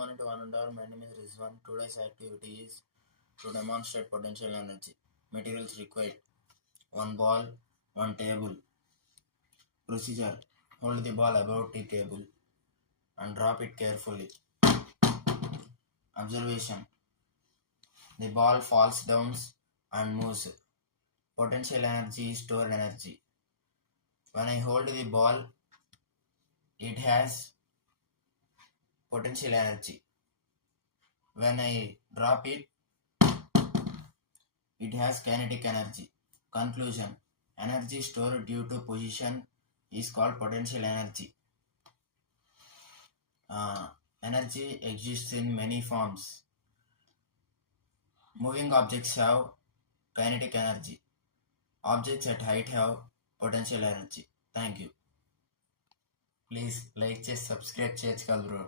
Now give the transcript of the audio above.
morning to one and all. My name is Rizwan. Today's activity is to demonstrate potential energy. Materials required: 1 ball, 1 table. Procedure: hold the ball above the table and drop it carefully. Observation: the ball falls down and moves. Potential energy is stored energy. When I hold the ball, it has potential energy. When I drop it, it has kinetic energy. Conclusion: energy stored due to position is called potential energy. Energy exists in many forms. Moving objects have kinetic energy. Objects at height have potential energy. Thank you. Please like, subscribe, చేయొచ్చు కదా bro.